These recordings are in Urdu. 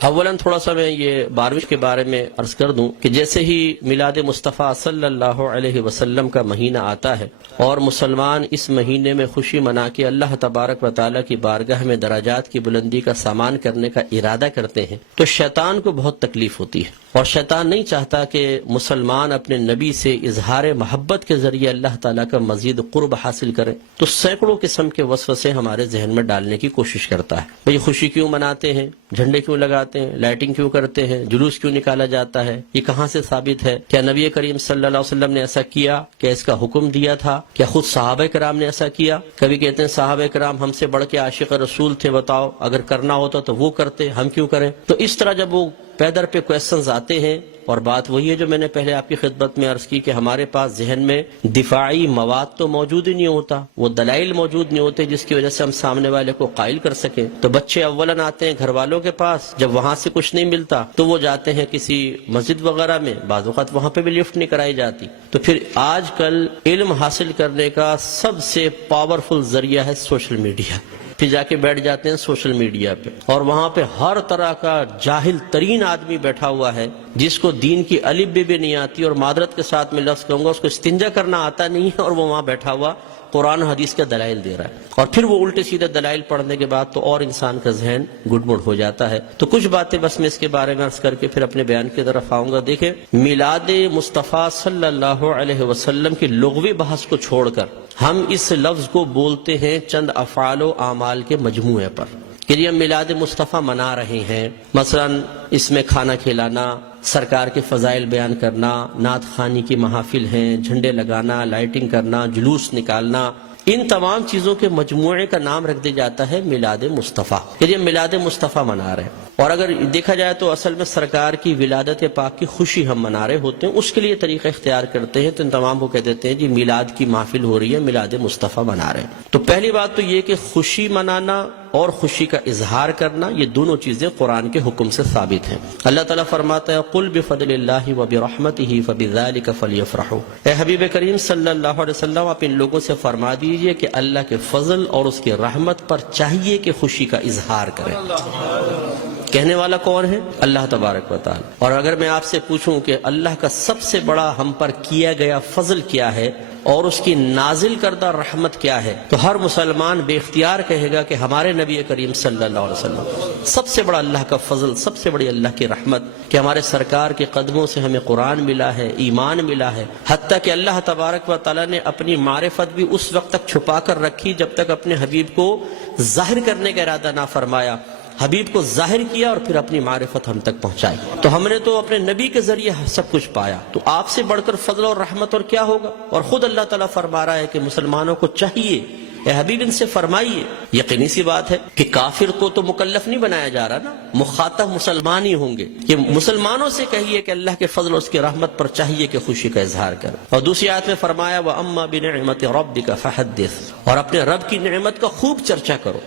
اولاً تھوڑا سا میں یہ 12ویں کے بارے میں عرض کر دوں کہ جیسے ہی میلاد مصطفیٰ صلی اللہ علیہ وسلم کا مہینہ آتا ہے اور مسلمان اس مہینے میں خوشی منا کے اللہ تبارک و تعالیٰ کی بارگاہ میں درجات کی بلندی کا سامان کرنے کا ارادہ کرتے ہیں تو شیطان کو بہت تکلیف ہوتی ہے، اور شیطان نہیں چاہتا کہ مسلمان اپنے نبی سے اظہار محبت کے ذریعے اللہ تعالیٰ کا مزید قرب حاصل کریں، تو سینکڑوں قسم کے وسوسے ہمارے ذہن میں ڈالنے کی کوشش کرتا ہے۔ بھئی خوشی کیوں مناتے ہیں، جھنڈے کیوں لگاتے ہیں، لائٹنگ کیوں کرتے ہیں، جلوس کیوں نکالا جاتا ہے، یہ کہاں سے ثابت ہے؟ کیا نبی کریم صلی اللہ علیہ وسلم نے ایسا کیا؟ کیا اس کا حکم دیا تھا؟ کیا خود صحابہ کرام نے ایسا کیا؟ کبھی کہتے ہیں صحابہ کرام ہم سے بڑھ کے عاشق رسول تھے، بتاؤ اگر کرنا ہوتا تو وہ کرتے، ہم کیوں کریں؟ تو اس طرح جب وہ پیدر پہ کویسچنز آتے ہیں، اور بات وہی ہے جو میں نے پہلے آپ کی خدمت میں عرض کی کہ ہمارے پاس ذہن میں دفاعی مواد تو موجود ہی نہیں ہوتا، وہ دلائل موجود نہیں ہوتے جس کی وجہ سے ہم سامنے والے کو قائل کر سکیں۔ تو بچے اولاً آتے ہیں گھر والوں کے پاس، جب وہاں سے کچھ نہیں ملتا تو وہ جاتے ہیں کسی مسجد وغیرہ میں، بعض اوقات وہاں پہ بھی لفٹ نہیں کرائی جاتی۔ تو پھر آج کل علم حاصل کرنے کا سب سے پاورفل ذریعہ ہے سوشل میڈیا، پھر جا کے بیٹھ جاتے ہیں سوشل میڈیا پہ، اور وہاں پہ ہر طرح کا جاہل ترین آدمی بیٹھا ہوا ہے جس کو دین کی الف بھی نہیں آتی، اور معذرت کے ساتھ میں لفظ کہوں گا اس کو استنجا کرنا آتا نہیں ہے، اور وہ وہاں بیٹھا ہوا قرآن حدیث کا دلائل دے رہا ہے، اور پھر وہ الٹے سیدھے دلائل پڑھنے کے بعد تو اور انسان کا ذہن گڑبڑ ہو جاتا ہے۔ تو کچھ باتیں بس میں اس کے بارے میں عرض کر کے پھر اپنے بیان کی طرف آؤں گا۔ دیکھیں، میلاد مصطفیٰ صلی اللہ علیہ وسلم کی لغوی بحث کو چھوڑ کر ہم اس لفظ کو بولتے ہیں چند افعال و اعمال کے مجموعے پر کہ یہ ہم میلاد مصطفیٰ منا رہے ہیں۔ مثلا اس میں کھانا کھلانا، سرکار کے فضائل بیان کرنا، نعت خوانی کی محافل ہیں، جھنڈے لگانا، لائٹنگ کرنا، جلوس نکالنا، ان تمام چیزوں کے مجموعے کا نام رکھ دیا جاتا ہے میلاد مصطفیٰ، کہ ہم میلاد مصطفیٰ منا رہے ہیں۔ اور اگر دیکھا جائے تو اصل میں سرکار کی ولادت پاک کی خوشی ہم منا رہے ہوتے ہیں، اس کے لیے طریقہ اختیار کرتے ہیں، تو ان تمام کو کہہ دیتے ہیں جی میلاد کی محفل ہو رہی ہے، میلاد مصطفیٰ منا رہے ہیں۔ تو پہلی بات تو یہ کہ خوشی منانا اور خوشی کا اظہار کرنا، یہ دونوں چیزیں قرآن کے حکم سے ثابت ہیں۔ اللہ تعالیٰ فرماتا ہے قل بفضل اللہ وبرحمتہ فبذلک فلیفرحوا، اے حبیب کریم صلی اللہ علیہ وسلم آپ ان لوگوں سے فرما دیجئے کہ اللہ کے فضل اور اس کی رحمت پر چاہیے کہ خوشی کا اظہار کریں۔ کہنے والا کون ہے؟ اللہ تبارک و تعالی۔ اور اگر میں آپ سے پوچھوں کہ اللہ کا سب سے بڑا ہم پر کیا گیا فضل کیا ہے اور اس کی نازل کردہ رحمت کیا ہے، تو ہر مسلمان بے اختیار کہے گا کہ ہمارے نبی کریم صلی اللہ علیہ وسلم سب سے بڑا اللہ کا فضل، سب سے بڑی اللہ کی رحمت کہ ہمارے سرکار کے قدموں سے ہمیں قرآن ملا ہے، ایمان ملا ہے، حتیٰ کہ اللہ تبارک و تعالیٰ نے اپنی معرفت بھی اس وقت تک چھپا کر رکھی جب تک اپنے حبیب کو ظاہر کرنے کا ارادہ نہ فرمایا۔ حبیب کو ظاہر کیا اور پھر اپنی معرفت ہم تک پہنچائی، تو ہم نے تو اپنے نبی کے ذریعے سب کچھ پایا، تو آپ سے بڑھ کر فضل اور رحمت اور کیا ہوگا؟ اور خود اللہ تعالیٰ فرما رہا ہے کہ مسلمانوں کو چاہیے، اے حبیب ان سے فرمائیے۔ یقینی سی بات ہے کہ کافر کو تو مکلف نہیں بنایا جا رہا نا، مخاطب مسلمان ہی ہوں گے، کہ مسلمانوں سے کہیے کہ اللہ کے فضل اور اس کی رحمت پر چاہیے کہ خوشی کا اظہار کریں۔ اور دوسری آیت میں فرمایا وَأَمَّا بِنِعْمَةِ رَبِّكَ فَحَدِّثْ، اور اپنے رب کی نعمت کا خوب چرچا کرو۔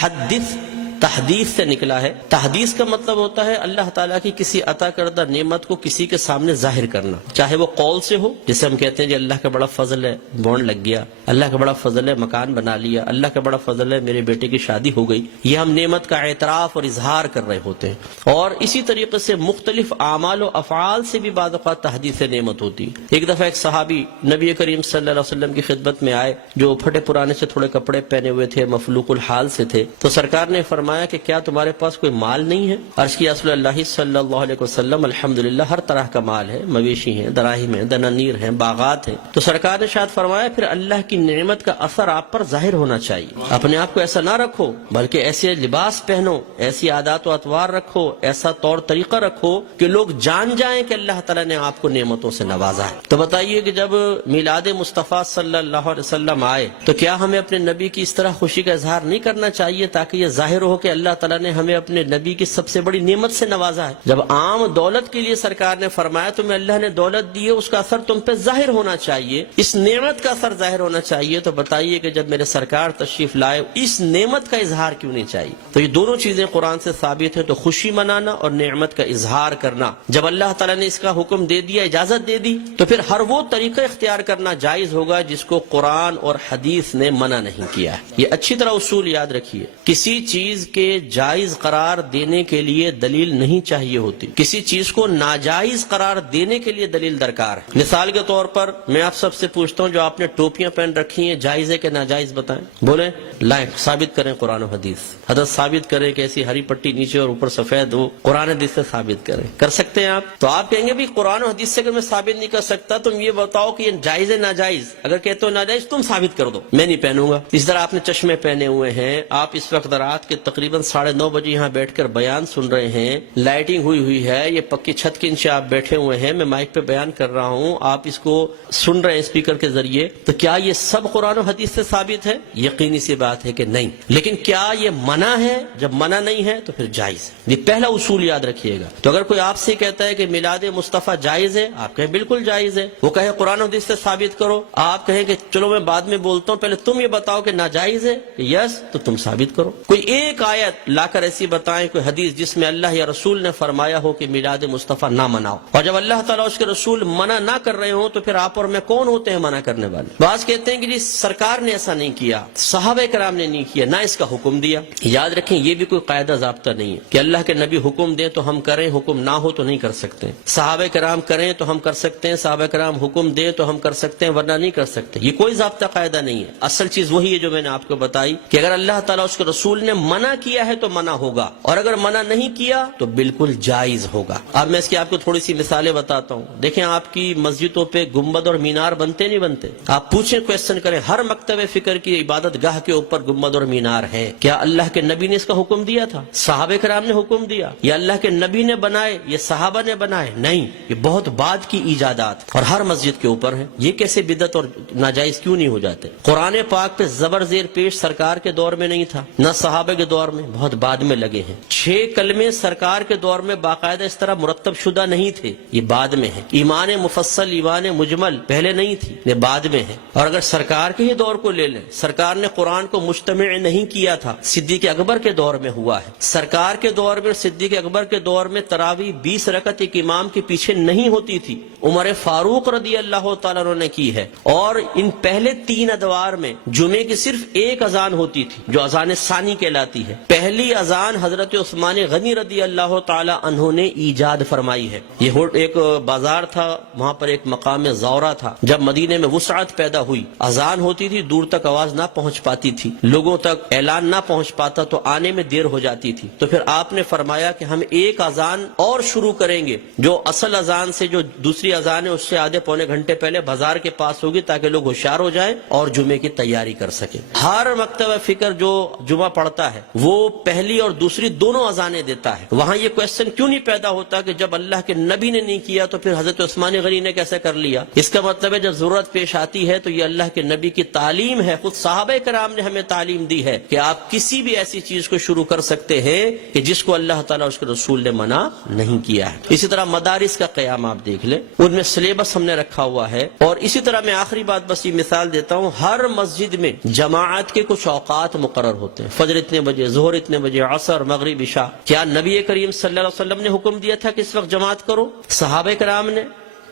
حدث تحدیث سے نکلا ہے۔ تحدیث کا مطلب ہوتا ہے اللہ تعالیٰ کی کسی عطا کردہ نعمت کو کسی کے سامنے ظاہر کرنا، چاہے وہ قول سے ہو، جسے ہم کہتے ہیں جی اللہ کا بڑا فضل ہے بونڈ لگ گیا، اللہ کا بڑا فضل ہے مکان بنا لیا، اللہ کا بڑا فضل ہے میرے بیٹے کی شادی ہو گئی، یہ ہم نعمت کا اعتراف اور اظہار کر رہے ہوتے ہیں۔ اور اسی طریقے سے مختلف اعمال و افعال سے بھی بعض اوقات تحدیث نعمت ہوتی ہے۔ ایک دفعہ ایک صحابی نبی کریم صلی اللہ علیہ وسلم کی خدمت میں آئے، جو پھٹے پرانے سے تھوڑے کپڑے پہنے ہوئے تھے، مفلوق الحال سے تھے، تو سرکار نے فرمایا کہ کیا تمہارے پاس کوئی مال نہیں ہے؟ عرض کیا رسول اللہ صلی اللہ علیہ وسلم الحمدللہ ہر طرح کا مال ہے، مویشی ہیں، دراہم ہیں، دنانیر ہیں، باغات ہیں۔ تو سرکار نے شاید فرمایا پھر اللہ کی نعمت کا اثر آپ پر ظاہر ہونا چاہیے، اپنے آپ کو ایسا نہ رکھو بلکہ ایسے لباس پہنو، ایسی عادات و اطوار رکھو، ایسا طور طریقہ رکھو کہ لوگ جان جائیں کہ اللہ تعالیٰ نے آپ کو نعمتوں سے نوازا ہے۔ تو بتائیے کہ جب میلاد مصطفیٰ صلی اللہ علیہ وسلم آئے تو کیا ہمیں اپنے نبی کی اس طرح خوشی کا اظہار نہیں کرنا چاہیے تاکہ یہ ظاہر ہو کہ اللہ تعالیٰ نے ہمیں اپنے نبی کی سب سے بڑی نعمت سے نوازا ہے؟ جب عام دولت کے لیے سرکار نے فرمایا تمہیں اللہ نے دولت دی ہے، اس کا اثر تم پہ ظاہر ہونا چاہیے، اس نعمت کا اثر ظاہر ہونا چاہیے، تو بتائیے کہ جب میرے سرکار تشریف لائے اس نعمت کا اظہار کیوں نہیں چاہیے؟ تو یہ دونوں چیزیں قرآن سے ثابت ہیں، تو خوشی منانا اور نعمت کا اظہار کرنا۔ جب اللہ تعالیٰ نے اس کا حکم دے دیا، اجازت دے دی، تو پھر ہر وہ طریقہ اختیار کرنا جائز ہوگا جس کو قرآن اور حدیث نے منع نہیں کیا ہے۔ یہ اچھی طرح اصول یاد رکھیے، کسی چیز کے جائز قرار دینے کے لیے دلیل نہیں چاہیے ہوتی، کسی چیز کو ناجائز قرار دینے کے لیے دلیل درکار ہے۔ مثال کے طور پر میں آپ سب سے پوچھتا ہوں، جو آپ نے ٹوپیاں پہن رکھی ہیں جائز ہے کہ ناجائز بتائیں؟ بولیں، لائیں ثابت کریں قرآن و حدیث، حضرت ثابت کریں کہ ایسی ہری پٹی نیچے اور اوپر سفید ہو، قرآن حدیث سے ثابت کریں۔ کر سکتے ہیں آپ؟ تو آپ کہیں گے بھی قرآن و حدیث سے اگر میں ثابت نہیں کر سکتا تم یہ بتاؤ کہ یہ جائز ہے ناجائز، اگر کہتے ہو ناجائز تم ثابت کر دو، میں نہیں پہنوں گا۔ اس طرح آپ نے چشمے پہنے ہوئے ہیں، آپ اس وقت رات کے تقریباً 9:30 بجے یہاں بیٹھ کر بیان سن رہے ہیں، لائٹنگ ہوئی ہے، یہ پکی چھت کے نیچے آپ بیٹھے ہوئے ہیں، میں مائک پہ بیان کر رہا ہوں، آپ اس کو سن رہے ہیں اسپیکر کے ذریعے، تو کیا یہ سب قرآن و حدیث سے ثابت ہے؟ یقینی سی بات ہے کہ نہیں۔ لیکن کیا یہ منع ہے؟ جب منع نہیں ہے تو پھر جائز ہے۔ یہ پہلا اصول یاد رکھیے گا۔ تو اگر کوئی آپ سے کہتا ہے کہ میلاد مصطفیٰ جائز ہے، آپ کہیں بالکل جائز ہے، وہ کہے قرآن و حدیث سے ثابت کرو، آپ کہیں کہ چلو میں بعد میں بولتا ہوں، پہلے تم یہ بتاؤ کہ ناجائز ہے یس، تو تم ثابت کرو۔ کوئی ایک آیت لا کر ایسی بتائیں، کوئی حدیث جس میں اللہ یا رسول نے فرمایا ہو کہ میلاد مصطفیٰ نہ مناؤ، اور جب اللہ تعالیٰ اس کے رسول منع نہ کر رہے ہوں تو پھر آپ اور میں کون ہوتے ہیں منع کرنے والے؟ بعض کہتے ہیں کہ جی سرکار نے ایسا نہیں کیا، صحابہ کرام نے نہیں کیا، نہ اس کا حکم دیا۔ یاد رکھیں یہ بھی کوئی قاعدہ ضابطہ نہیں ہے کہ اللہ کے نبی حکم دیں تو ہم کریں، حکم نہ ہو تو نہیں کر سکتے۔ صحابہ کرام کریں تو ہم کر سکتے ہیں، صحابہ کرام حکم دیں تو ہم کر سکتے ہیں، ورنہ نہیں کر سکتے۔ یہ کوئی ضابطہ قاعدہ نہیں ہے۔ اصل چیز وہی ہے جو میں نے آپ کو بتائی کہ اگر اللہ تعالیٰ اس کے رسول نے منع کیا ہے تو منع ہوگا، اور اگر منع نہیں کیا تو بالکل جائز ہوگا۔ اب میں اس کی آپ کو تھوڑی سی مثالیں بتاتا ہوں۔ دیکھیں آپ کی مسجدوں پہ گنبد اور مینار بنتے نہیں بنتے؟ آپ پوچھیں، کویسچن کریں، ہر مکتب فکر کی عبادت گاہ کے اوپر گنبد اور مینار ہے، کیا اللہ کے نبی نے اس کا حکم دیا تھا؟ صحابہ کرام نے حکم دیا؟ یا اللہ کے نبی نے بنائے یا صحابہ نے بنائے؟ نہیں، یہ بہت بعد کی ایجادات اور ہر مسجد کے اوپر ہے۔ یہ کیسے بدعت اور ناجائز کیوں نہیں ہو جاتے؟ قرآن پاک پہ زبر زیر پیش سرکار کے دور میں نہیں تھا، نہ صحابہ کے دور میں، بہت بعد میں لگے ہیں۔ 6 کلمے سرکار کے دور میں باقاعدہ اس طرح مرتب شدہ نہیں تھے، یہ بعد میں ہے۔ ایمان مفصل، ایمان مجمل پہلے نہیں تھی، یہ بعد میں ہے۔ اور اگر سرکار کے ہی دور کو لے لیں، سرکار نے قرآن کو مجتمع نہیں کیا تھا، صدیق اکبر کے دور میں ہوا ہے۔ سرکار کے دور میں، صدیق اکبر کے دور میں تراویح 20 رکعت ایک امام کے پیچھے نہیں ہوتی تھی، عمر فاروق رضی اللہ تعالیٰ عنہ نے کی ہے۔ اور ان پہلے 3 ادوار میں جمعے کی صرف ایک اذان ہوتی تھی جو اذان ثانی کہلاتی ہے۔ پہلی اذان حضرت عثمان غنی رضی اللہ تعالیٰ عنہ نے ایجاد فرمائی ہے۔ یہ ایک بازار تھا، وہاں پر ایک مقام زورہ تھا، جب مدینے میں وسعت پیدا ہوئی، اذان ہوتی تھی، دور تک آواز نہ پہنچ پاتی تھی، لوگوں تک اعلان نہ پہنچ پاتا تو آنے میں دیر ہو جاتی تھی، تو پھر آپ نے فرمایا کہ ہم ایک اذان اور شروع کریں گے جو اصل اذان سے، جو دوسری اذان ہے اس سے آدھے پونے گھنٹے پہلے بازار کے پاس ہوگی، تاکہ لوگ ہوشیار ہو جائیں اور جمعے کی تیاری کر سکیں۔ ہر مکتبہ فکر جو جمعہ پڑھتا ہے وہ پہلی اور دوسری دونوں اذانیں دیتا ہے۔ وہاں یہ کویسچن کیوں نہیں پیدا ہوتا کہ جب اللہ کے نبی نے نہیں کیا تو پھر حضرت عثمان غنی نے کیسے کر لیا؟ اس کا مطلب ہے جب ضرورت پیش آتی ہے تو یہ اللہ کے نبی کی تعلیم ہے، خود صحابہ کرام نے ہمیں تعلیم دی ہے کہ آپ کسی بھی ایسی چیز کو شروع کر سکتے ہیں کہ جس کو اللہ تعالیٰ اس کے رسول نے منع نہیں کیا ہے۔ اسی طرح مدارس کا قیام آپ دیکھ لیں، ان میں سلیبس ہم نے رکھا ہوا ہے۔ اور اسی طرح میں آخری بات بس یہ مثال دیتا ہوں، ہر مسجد میں جماعت کے کچھ اوقات مقرر ہوتے ہیں، فجر اتنے بجے، ظہر اتنے بجے، عصر، مغرب، عشاء۔ کیا نبی کریم صلی اللہ علیہ وسلم نے حکم دیا تھا کہ اس وقت جماعت کرو؟ صحابہ کرام نے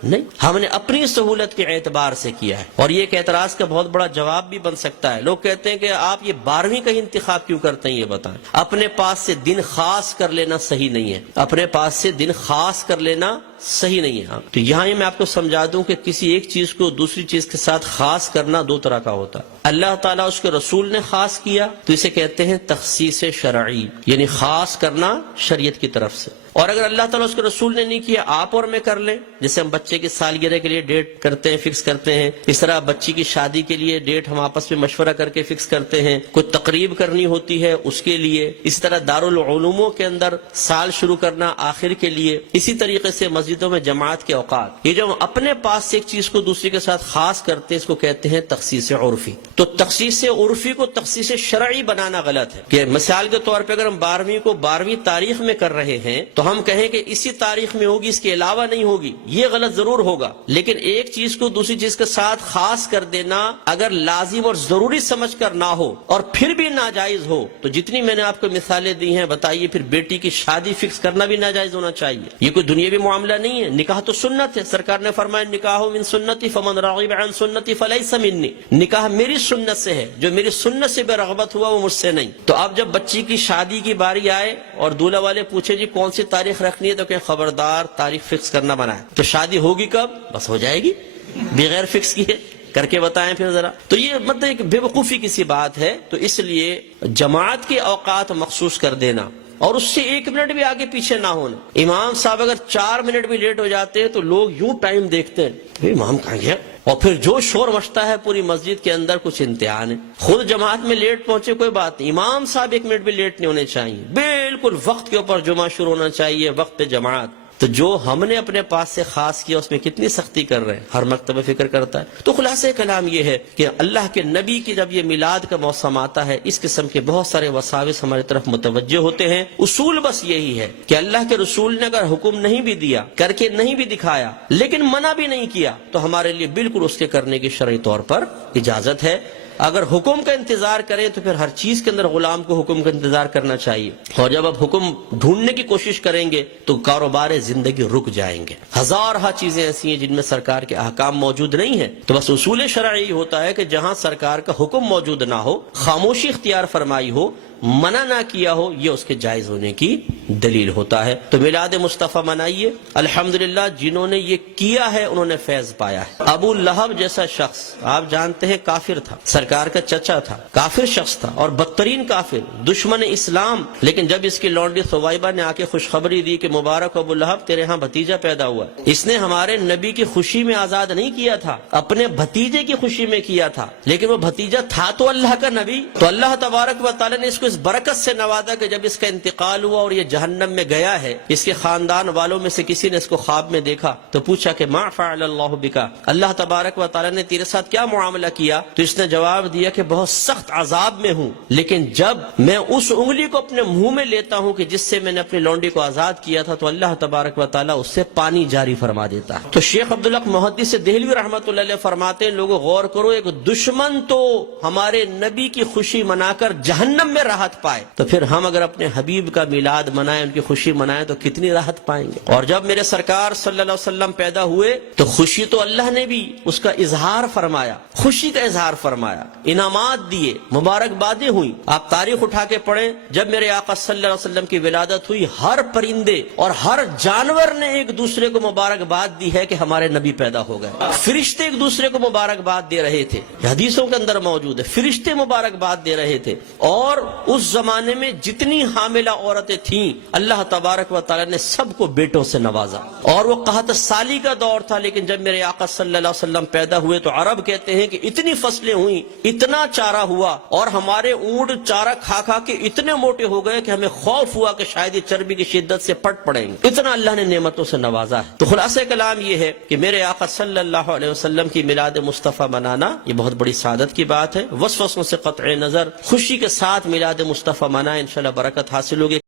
نہیں، ہم نے اپنی سہولت کے اعتبار سے کیا ہے۔ اور یہ ایک اعتراض کا بہت بڑا جواب بھی بن سکتا ہے۔ لوگ کہتے ہیں کہ آپ یہ 12ویں کا انتخاب کیوں کرتے ہیں؟ یہ بتائیں۔ اپنے پاس سے دن خاص کر لینا صحیح نہیں ہے، اپنے پاس سے دن خاص کر لینا صحیح نہیں ہے۔ تو یہاں میں آپ کو سمجھا دوں کہ کسی ایک چیز کو دوسری چیز کے ساتھ خاص کرنا 2 طرح کا ہوتا ہے۔ اللہ تعالیٰ اس کے رسول نے خاص کیا تو اسے کہتے ہیں تخصیص شرعی، یعنی خاص کرنا شریعت کی طرف سے۔ اور اگر اللہ تعالیٰ اس کے رسول نے نہیں کیا، آپ اور میں کر لیں، جیسے ہم بچے کی سالگرہ کے لیے ڈیٹ کرتے ہیں، فکس کرتے ہیں، اس طرح بچی کی شادی کے لیے ڈیٹ ہم آپس میں مشورہ کر کے فکس کرتے ہیں، کوئی تقریب کرنی ہوتی ہے اس کے لیے، اسی طرح دارالعلوموں کے اندر سال شروع کرنا آخر کے لیے، اسی طریقے سے مسجدوں میں جماعت کے اوقات۔ یہ جو ہم اپنے پاس سے ایک چیز کو دوسری کے ساتھ خاص کرتے ہیں، اس کو کہتے ہیں تخصیص عرفی۔ تو تخصیص عرفی کو تخصیص شرعی بنانا غلط ہے کہ مثال کے طور پہ اگر ہم 12ویں کو 12ویں تاریخ میں کر رہے ہیں تو ہم کہیں کہ اسی تاریخ میں ہوگی، اس کے علاوہ نہیں ہوگی، یہ غلط ضرور ہوگا۔ لیکن ایک چیز کو دوسری چیز کے ساتھ خاص کر دینا اگر لازم اور ضروری سمجھ کر نہ ہو اور پھر بھی ناجائز ہو تو جتنی میں نے آپ کو مثالیں دی ہیں، بتائیے پھر بیٹی کی شادی فکس کرنا بھی ناجائز ہونا چاہیے؟ یہ کوئی دنیاوی معاملہ نہیں ہے، نکاح تو سنت ہے. سرکار نے فرمایا نکاح من سنتی فمن رغب عن سنتی فلیس منی، نکاح میری سنت سے ہے، جو میری سنت سے بے رغبت ہوا وہ مجھ سے نہیں. تو اب جب بچی کی شادی کی باری آئے اور دولہا والے پوچھے جی کون سی تاریخ رکھنی ہے، تو کہ خبردار تاریخ فکس کرنا بنا ہے. تو شادی ہوگی کب؟ بس ہو جائے گی بغیر فکس کیے، کر کے بتائیں پھر ذرا. تو یہ مطلب ایک بے وقوفی کی سی بات ہے. تو اس لیے جماعت کے اوقات مخصوص کر دینا اور اس سے 1 منٹ بھی آگے پیچھے نہ ہونا. امام صاحب اگر 4 منٹ بھی لیٹ ہو جاتے ہیں تو لوگ یوں ٹائم دیکھتے ہیں امام کہاں گیا، اور پھر جو شور مچتا ہے پوری مسجد کے اندر کچھ امتحان ہے. خود جماعت میں لیٹ پہنچے کوئی بات نہیں، امام صاحب 1 منٹ بھی لیٹ نہیں ہونے چاہیے، بالکل وقت کے اوپر جمعہ شروع ہونا چاہیے، وقت جماعت. تو جو ہم نے اپنے پاس سے خاص کیا اس میں کتنی سختی کر رہے ہیں، ہر مکتبہ فکر کرتا ہے. تو خلاصہ کلام یہ ہے کہ اللہ کے نبی کی جب یہ میلاد کا موسم آتا ہے اس قسم کے بہت سارے وساوس ہماری طرف متوجہ ہوتے ہیں. اصول بس یہی ہے کہ اللہ کے رسول نے اگر حکم نہیں بھی دیا، کر کے نہیں بھی دکھایا، لیکن منع بھی نہیں کیا، تو ہمارے لیے بالکل اس کے کرنے کی شرعی طور پر اجازت ہے. اگر حکم کا انتظار کریں تو پھر ہر چیز کے اندر غلام کو حکم کا انتظار کرنا چاہیے، اور جب آپ حکم ڈھونڈنے کی کوشش کریں گے تو کاروبار زندگی رک جائیں گے. ہزارہ چیزیں ایسی ہیں جن میں سرکار کے احکام موجود نہیں ہیں. تو بس اصول شرعی ہوتا ہے کہ جہاں سرکار کا حکم موجود نہ ہو، خاموشی اختیار فرمائی ہو، منع نہ کیا ہو، یہ اس کے جائز ہونے کی دلیل ہوتا ہے. تو میلاد مصطفیٰ منائیے. الحمدللہ جنہوں نے یہ کیا ہے انہوں نے فیض پایا ہے. ابو لہب جیسا شخص آپ جانتے ہیں کافر تھا، سرکار کا چچا تھا، کافر شخص تھا اور بدترین کافر، دشمن اسلام. لیکن جب اس کی لونڈی ثویبہ نے آ کے خوشخبری دی کہ مبارک ابو لہب تیرے ہاں بھتیجا پیدا ہوا، اس نے ہمارے نبی کی خوشی میں آزاد نہیں کیا تھا، اپنے بھتیجے کی خوشی میں کیا تھا. لیکن وہ بھتیجا تھا تو اللہ کا نبی. تو اللہ تبارک و تعالی نے اس کو اس برکت سے نوازا کہ جب اس کا انتقال ہوا اور یہ جہنم میں گیا ہے، اس کے خاندان والوں میں سے کسی نے اس کو خواب میں دیکھا تو پوچھا کہ ما فعل اللہ بکا، اللہ تبارک و تعالی نے تیرے ساتھ کیا معاملہ کیا؟ تو اس نے جواب دیا کہ بہت سخت عذاب میں ہوں، لیکن جب میں اس انگلی کو اپنے منہ میں لیتا ہوں کہ جس سے میں نے اپنی لونڈی کو آزاد کیا تھا تو اللہ تبارک و تعالی اس سے پانی جاری فرما دیتا ہے. تو شیخ عبدالحق محدث دہلوی رحمۃ اللہ علیہ فرماتے ہیں لوگوں غور کرو، ایک دشمن تو ہمارے نبی کی خوشی منا کر جہنم میں راحت پائے، تو پھر ہم اگر اپنے حبیب کا میلاد منائیں، ان کی خوشی منائیں تو کتنی راحت پائیں گے. اور جب میرے سرکار صلی اللہ علیہ وسلم پیدا ہوئے تو خوشی تو اللہ نے بھی اس کا اظہار فرمایا، خوشی کا اظہار فرمایا، انعامات دیے، مبارکبادیں ہوئی. آپ تاریخ اٹھا کے پڑھیں، جب میرے آقا صلی اللہ علیہ وسلم کی ولادت ہوئی ہر پرندے اور ہر جانور نے ایک دوسرے کو مبارکباد دی ہے کہ ہمارے نبی پیدا ہو گئے. فرشتے ایک دوسرے کو مبارکباد دے رہے تھے، حدیثوں کے اندر موجود ہے، فرشتے مبارکباد دے رہے تھے. اور اس زمانے میں جتنی حاملہ عورتیں تھیں اللہ تبارک و تعالی نے سب کو بیٹوں سے نوازا. اور وہ قحط سالی کا دور تھا، لیکن جب میرے آقا صلی اللہ علیہ وسلم پیدا ہوئے تو عرب کہتے ہیں کہ اتنی فصلیں ہوئیں، اتنا چارہ ہوا، اور ہمارے اونٹ چارہ کھا کھا کے اتنے موٹے ہو گئے کہ ہمیں خوف ہوا کہ شاید یہ چربی کی شدت سے پٹ پڑیں گے. اتنا اللہ نے نعمتوں سے نوازا ہے. تو خلاصہ کلام یہ ہے کہ میرے آقا صلی اللہ علیہ وسلم کی میلاد مصطفیٰ منانا یہ بہت بڑی سعادت کی بات ہے. وسوسوں سے قطع نظر خوشی کے ساتھ میلاد مصطفیٰ منائیں، انشاءاللہ برکت حاصل ہوگی.